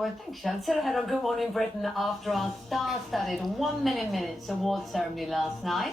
Well, thanks, Sean. Still ahead on Good Morning Britain after our star-studded 1 Million Minutes award ceremony last night.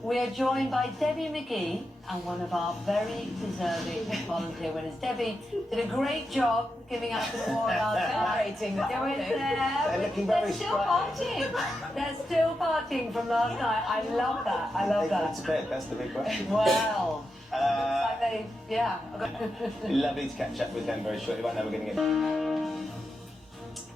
We are joined by Debbie McGee and one of our very deserving volunteer winners. Debbie did a great job giving us an award last night. They're looking very still partying. They're still partying from last night. I love that. I love that. That's bit. That's the big question. Well, like they, yeah. Lovely to catch up with them very shortly. Right now we're going to get...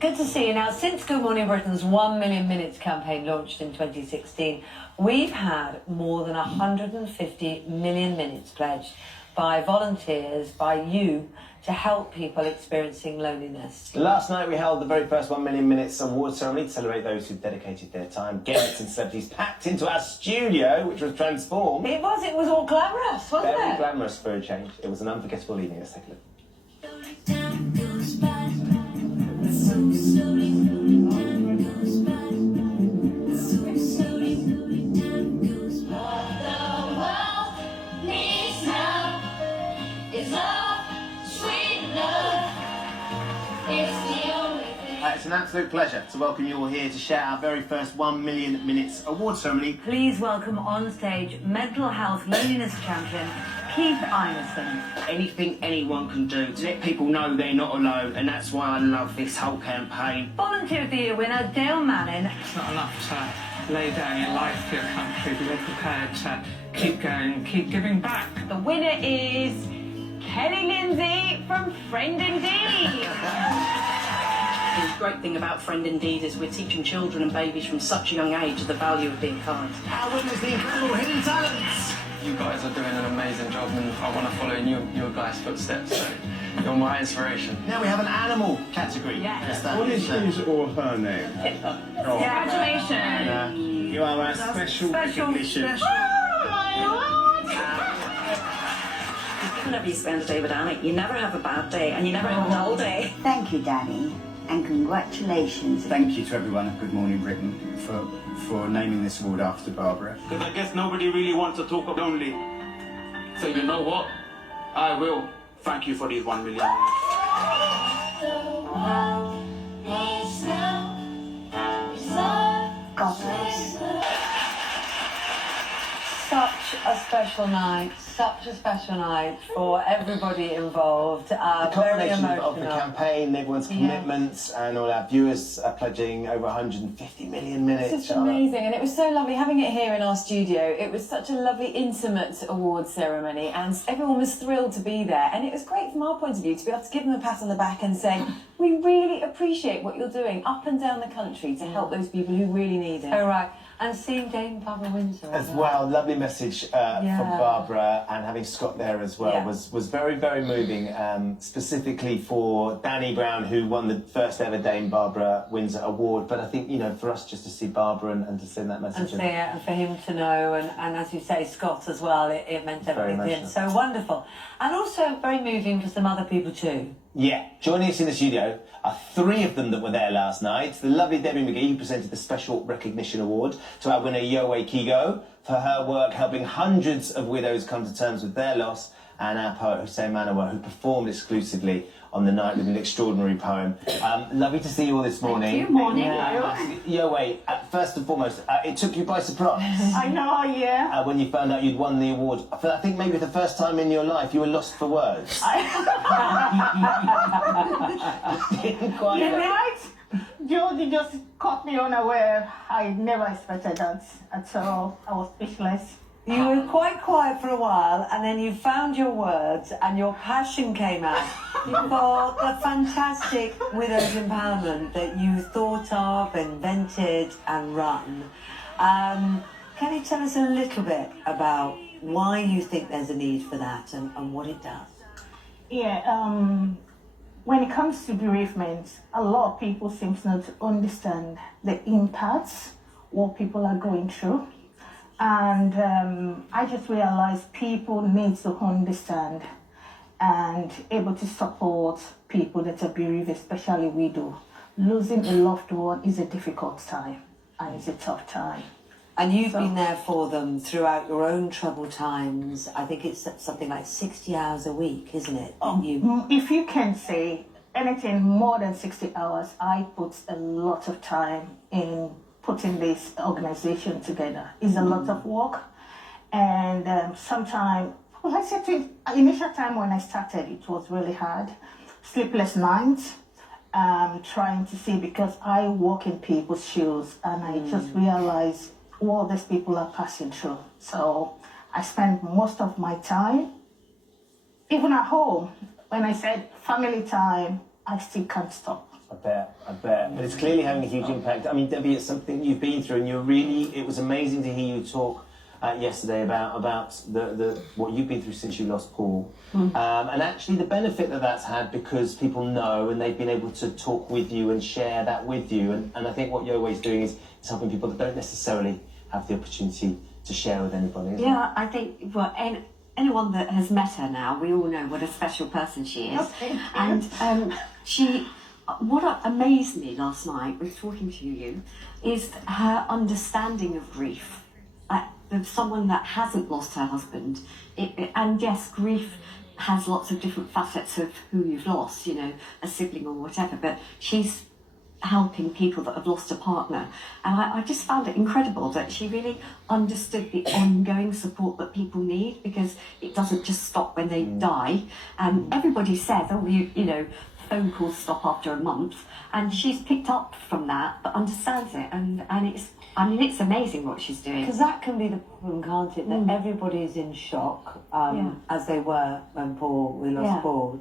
Good to see you. Now, since Good Morning Britain's 1 Million Minutes campaign launched in 2016, we've had more than 150 million minutes pledged by volunteers, by you, to help people experiencing loneliness. Last night we held the very first 1 Million Minutes award ceremony to celebrate those who've dedicated their time. Guests and celebrities packed into our studio, which was transformed. It was all glamorous, wasn't Very it? glamorous for a change. It was an unforgettable evening. Let's take a look. It's an absolute pleasure to welcome you all here to share our very first 1 Million Minutes award ceremony. Please welcome on stage mental health loneliness champion Keith Ineson. Anything anyone can do to let people know they're not alone, and that's why I love this whole campaign. Volunteer of the Year winner Dale Manning. It's not enough to lay down your life for your country, but you're prepared to keep going, keep giving back. The winner is Kelly Lindsay from Friend Indeed. The great thing about Friend Indeed is we're teaching children and babies from such a young age the value of being kind. Our winners, the incredible Hidden Talents. You guys are doing an amazing job, and I want to follow in your guys' footsteps, so you're my inspiration. Now we have an animal category. Yes. What is his or her name? Congratulations. You are our special recognition. Whenever you spend a day with Annie, you never have a bad day, and you never have a dull day. Thank you, Danny, and congratulations. Thank you to everyone at Good Morning Britain for naming this award after Barbara. Because I guess nobody really wants to talk about lonely. So you know what? I will thank you for these 1 million. God bless. Such a special night, for everybody involved. The Very combination emotional. of the campaign, everyone's commitments, and all our viewers are pledging over 150 million minutes. It's just amazing, and it was so lovely having it here in our studio. It was such a lovely, intimate award ceremony, and everyone was thrilled to be there. And it was great from our point of view to be able to give them a pat on the back and say, we really appreciate what you're doing up and down the country to help those people who really need it. Oh, right. And seeing Dame Barbara Windsor As well, lovely message from Barbara, and having Scott there as well was very, very moving, specifically for Danny Brown, who won the first ever Dame Barbara Windsor award. But I think, you know, for us just to see Barbara and to send that message. and for him to know, and as you say, Scott as well, it meant everything. It's so wonderful. And also very moving for some other people too. Yeah, joining us in the studio are 3 of them that were there last night. The lovely Debbie McGee, who presented the Special Recognition Award to our winner oyovwe Kigho for her work helping hundreds of widows come to terms with their loss, and our poet Hussein Manawer, who performed exclusively on the night with an extraordinary poem. Lovely to see you all this morning. Good morning. Oyovwe, first and foremost, it took you by surprise. I know, yeah. When you found out you'd won the award. I think maybe for the first time in your life you were lost for words. Didn't quite You're right. Jodie just caught me unaware. I never expected that at all. I was speechless. You were quite quiet for a while, and then you found your words, and your passion came out for the fantastic widows' empowerment that you thought of, invented, and run. Can you tell us a little bit about why you think there's a need for that and what it does? Yeah, when it comes to bereavement, a lot of people seem not to understand the impacts, what people are going through. And I just realized people need to understand and able to support people that are bereaved, especially widow. Losing a loved one is a difficult time, and it's a tough time. And you've been there for them throughout your own troubled times. I think it's something like 60 hours a week, isn't it? If you can say anything more than 60 hours, I put a lot of time in putting this organization together. It's a lot of work. And sometimes, well, I said to initial time when I started, it was really hard. Sleepless nights, trying to see, because I walk in people's shoes and I just realize what these people are passing through. So I spend most of my time, even at home, when I said family time, I still can't stop. I bet. But it's clearly having a huge impact. I mean, Debbie, it's something you've been through, and it was amazing to hear you talk yesterday about the what you've been through since you lost Paul. And actually the benefit that's had, because people know and they've been able to talk with you and share that with you. And I think what oyovwe's doing is helping people that don't necessarily have the opportunity to share with anybody. Isn't it? I think, well, anyone that has met her now, we all know what a special person she is. And what amazed me last night with talking to you is her understanding of grief. Of someone that hasn't lost her husband. And yes, grief has lots of different facets of who you've lost, you know, a sibling or whatever, but she's helping people that have lost a partner. And I just found it incredible that she really understood the ongoing support that people need, because it doesn't just stop when they die. And everybody says, oh, you know, phone calls stop after a month. And she's picked up from that, but understands it. And it's amazing what she's doing. Because that can be the problem, can't it? That everybody's in shock, as they were when we lost Paul.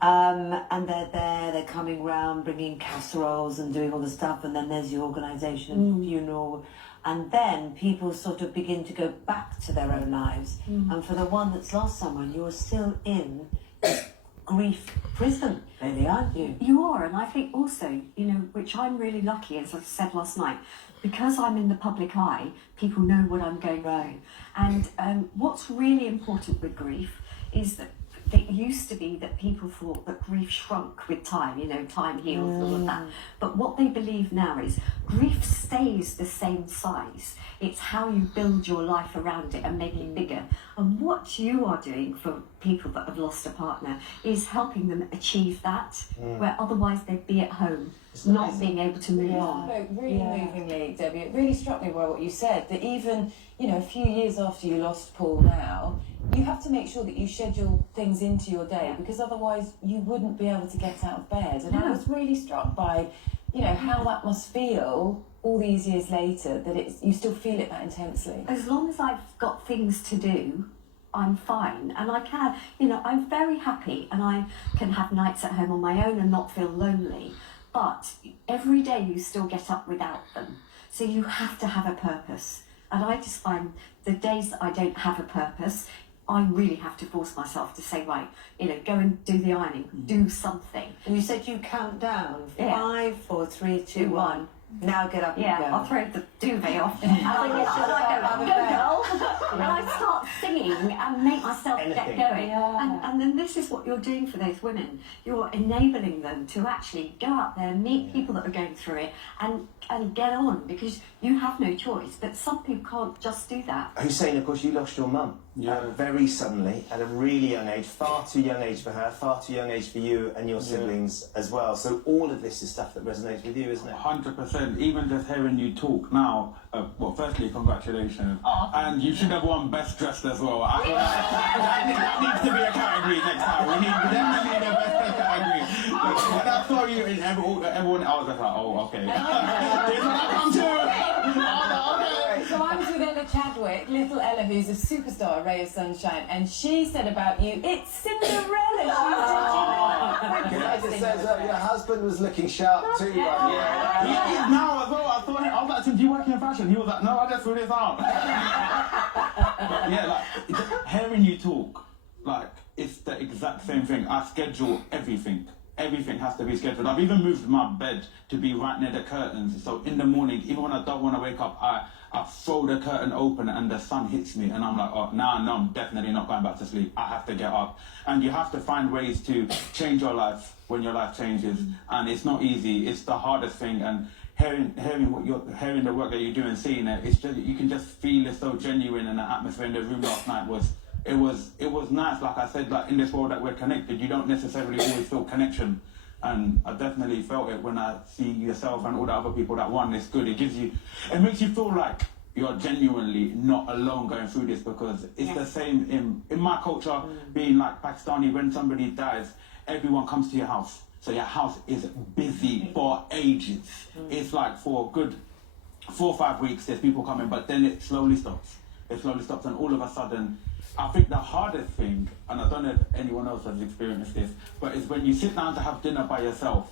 And they're there, they're coming round, bringing casseroles and doing all the stuff, and then there's the organisation and the funeral. And then people sort of begin to go back to their own lives. And for the one that's lost someone, you're still in grief prison, really, aren't you? You are, and I think also, you know, which I'm really lucky, as I said last night, because I'm in the public eye, people know what I'm going through. And what's really important with grief is that it used to be that people thought that grief shrunk with time, you know, time heals, all of that. But what they believe now is grief stays the same size. It's how you build your life around it and make it bigger. And what you are doing for people that have lost a partner is helping them achieve that, where otherwise they'd be at home, not being able to move on. No, really movingly, Debbie, it really struck me by what you said, that even, you know, a few years after you lost Paul now, you have to make sure that you schedule things into your day, because otherwise you wouldn't be able to get out of bed. And I was really struck by, you know, how that must feel all these years later, that you still feel it that intensely. As long as I've got things to do, I'm fine. And I can, you know, I'm very happy, and I can have nights at home on my own and not feel lonely. But every day you still get up without them. So you have to have a purpose. And I just find the days that I don't have a purpose, I really have to force myself to say, right, you know, go and do the ironing, do something. And you said you count down 5, 4, 3, 2, 1. Now get up and go. I'll throw the duvet off and I start singing and make myself get going. And then this is what you're doing for those women. You're enabling them to actually go out there, meet people that are going through it, and get on, because you have no choice. But some people can't just do that. Hussein, of course, you lost your mum very suddenly at a really young age, far too young age for her, far too young age for you and your siblings as well. So all of this is stuff that resonates with you, isn't it? 100%. Even just hearing you talk now, well, firstly, congratulations. And you should have won Best Dressed as well. That needs to be a category next time. We definitely need a Best Dressed category. When I saw you in everyone, I was just like, oh, okay. Here's what I come to. So I was with Ella Chadwick, little Ella, who's a superstar, a ray of sunshine, and she said about you, it's Cinderella. It says that your husband was looking sharp too. He is now as well. I saw him. I was like, do you work in fashion? He was like, no, I just threw this out. Like hearing you talk, like it's the exact same thing. I schedule everything. Everything has to be scheduled. I've even moved my bed to be right near the curtains. So in the morning, even when I don't want to wake up, I throw the curtain open and the sun hits me, and I'm like, oh, no, I'm definitely not going back to sleep. I have to get up. And you have to find ways to change your life when your life changes. And it's not easy. It's the hardest thing. And hearing the work that you do and seeing it, it's just, you can just feel it so genuine. And the atmosphere in the room last night was nice. Like I said, like in this world that we're connected, you don't necessarily always feel connection. And I definitely felt it when I see yourself and all the other people that won. It's good. It makes you feel like you're genuinely not alone going through this, because it's the same in my culture, being like Pakistani. When somebody dies, everyone comes to your house. So your house is busy for ages. It's like for a good 4 or 5 weeks, there's people coming, but then it slowly stops. It slowly stops, and all of a sudden, I think the hardest thing, and I don't know if anyone else has experienced this, but is when you sit down to have dinner by yourself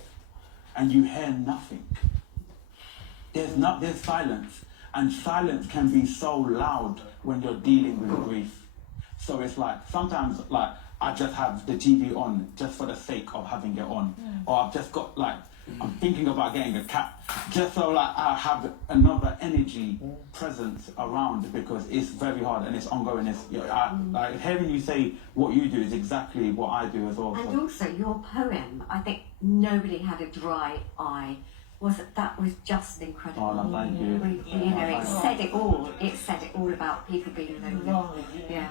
and you hear nothing. There's silence, and silence can be so loud when you're dealing with grief. So it's like sometimes like I just have the TV on just for the sake of having it on, or I've just got like I'm thinking about getting a cat just so like I have another energy presence around, because it's very hard and it's ongoing. Like hearing you say what you do is exactly what I do as well. And also your poem, I think nobody had a dry eye. That was just incredible. Oh, thank you. You know, it said it all. It said it all about people being lonely. Yeah.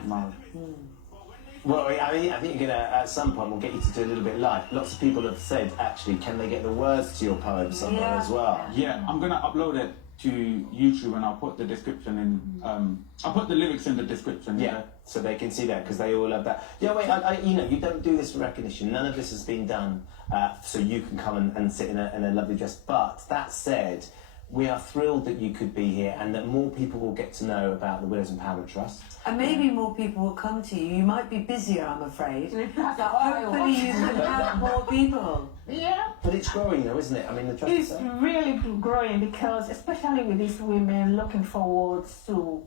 Well, I mean, I think you're gonna at some point we'll get you to do a little bit live. Lots of people have said, actually, can they get the words to your poem somewhere as well? Yeah, I'm gonna upload it to YouTube, and I'll put the description in. I'll put the lyrics in the description. Yeah, so they can see that, because they all love that. Yeah, wait, you know, you don't do this for recognition. None of this has been done so you can come and sit in a lovely dress. But that said, we are thrilled that you could be here, and that more people will get to know about the Widows Empowerment Trust. And maybe more people will come to you. You might be busier, I'm afraid. But hopefully you can have more people. Yeah. But it's growing though, isn't it? I mean, the trust is really growing, because especially with these women looking forward to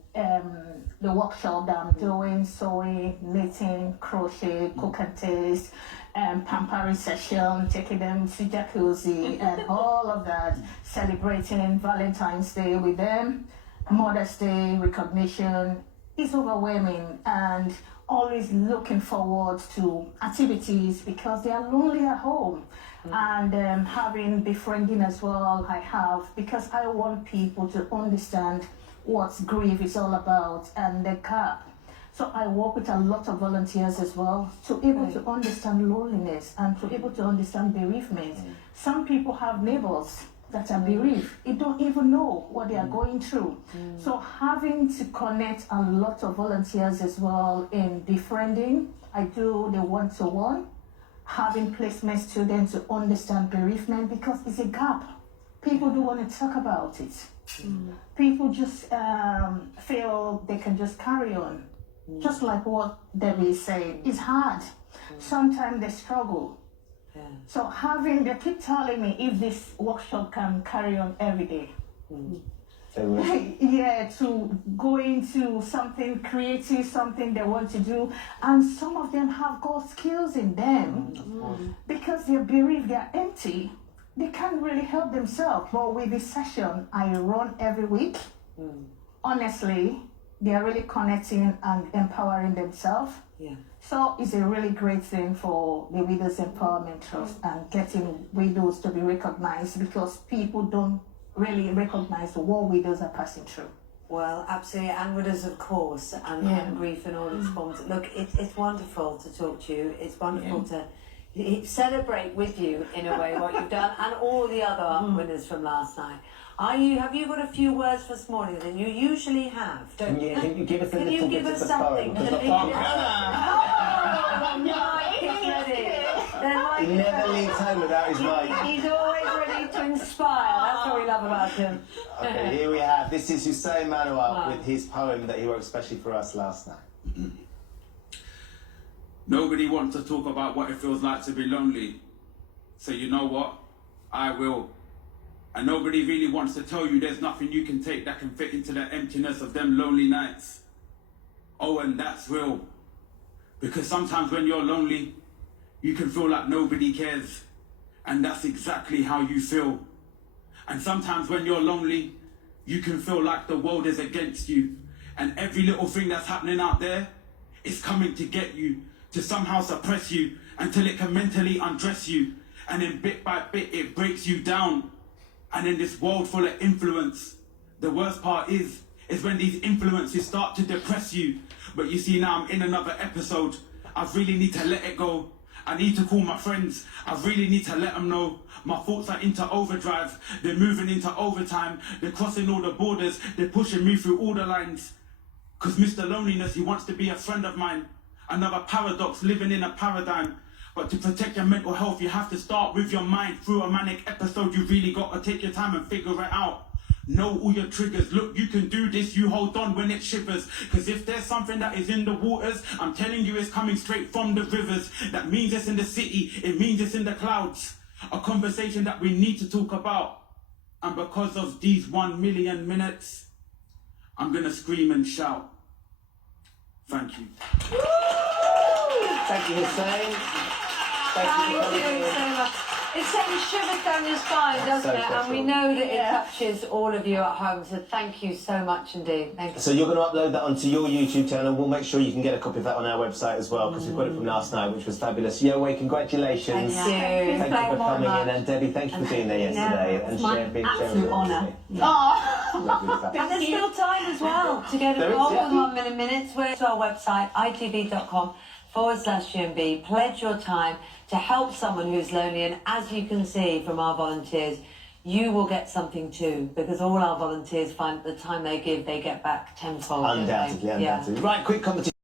the workshop that I'm doing, sewing, knitting, crochet, cook and taste, pampering session, taking them to jacuzzi and all of that, celebrating Valentine's Day with them, Mother's Day, recognition. It's overwhelming, and always looking forward to activities because they are lonely at home. And having befriending as well, I have, because I want people to understand what grief is all about and the gap. So I work with a lot of volunteers as well to able to understand loneliness and to able to understand bereavement. Some people have neighbors that are bereaved. They don't even know what they are going through. So having to connect a lot of volunteers as well in befriending. I do the one-to-one, having placement students to understand bereavement, because it's a gap. People don't want to talk about it. People just feel they can just carry on. Just like what Debbie is saying, it's hard. Sometimes they struggle. So they keep telling me if this workshop can carry on every day. Yeah, to go into something creative, something they want to do. And some of them have got skills in them because they're bereaved, they're empty. They can't really help themselves. But with this session I run every week, honestly, they are really connecting and empowering themselves. So it's a really great thing for the Widows Empowerment Trust and getting widows to be recognized, because people don't really recognize what widows are passing through. Well, absolutely, and widows, of course, and grief in all its forms. Look, it's wonderful to talk to you. It's wonderful to celebrate with you, in a way, what you've done, and all the other winners from last night. Have you got a few words for this morning? Then you usually have, don't you? Can you give us a Can little you give bit us of the something? poem? Mike is ready. He never leaves home without his mic. He's always ready to inspire. That's what we love about him. Okay, here we have. This is Hussein Manuel with his poem that he wrote especially for us last night. Nobody wants to talk about what it feels like to be lonely. So you know what? I will. And nobody really wants to tell you there's nothing you can take that can fit into the emptiness of them lonely nights. Oh, and that's real. Because sometimes when you're lonely, you can feel like nobody cares. And that's exactly how you feel. And sometimes when you're lonely, you can feel like the world is against you. And every little thing that's happening out there is coming to get you, to somehow suppress you until it can mentally undress you. And then bit by bit, it breaks you down. And in this world full of influence, the worst part is when these influences start to depress you. But you see, now I'm in another episode. I really need to let it go. I need to call my friends. I really need to let them know. My thoughts are into overdrive. They're moving into overtime. They're crossing all the borders. They're pushing me through all the lines. Cause Mr. Loneliness, he wants to be a friend of mine. Another paradox, living in a paradigm. But to protect your mental health, you have to start with your mind. Through a manic episode, you really got to take your time and figure it out. Know all your triggers. Look, you can do this. You hold on when it shivers. Cause if there's something that is in the waters, I'm telling you it's coming straight from the rivers. That means it's in the city. It means it's in the clouds. A conversation that we need to talk about. And because of these 1 million minutes, I'm gonna scream and shout. Thank you. Thank you, Hussein. Thank you so much. It sends shivers down your spine, doesn't it? And we know that it touches all of you at home, so thank you so much indeed. Thank you. So you're going to upload that onto your YouTube channel. We'll make sure you can get a copy of that on our website as well, because we've got it from last night, which was fabulous. Oyovwe, congratulations. Thank you. Thank you for coming in. And Debbie, thank you for being there yesterday. It's my absolute honour. And there's still time as well to get involved with 1 Million Minutes. We're to our website, itv.com/GMB. Pledge your time to help someone who's lonely, and as you can see from our volunteers, you will get something too, because all our volunteers find the time they give, they get back tenfold. Undoubtedly. Right, quick competition.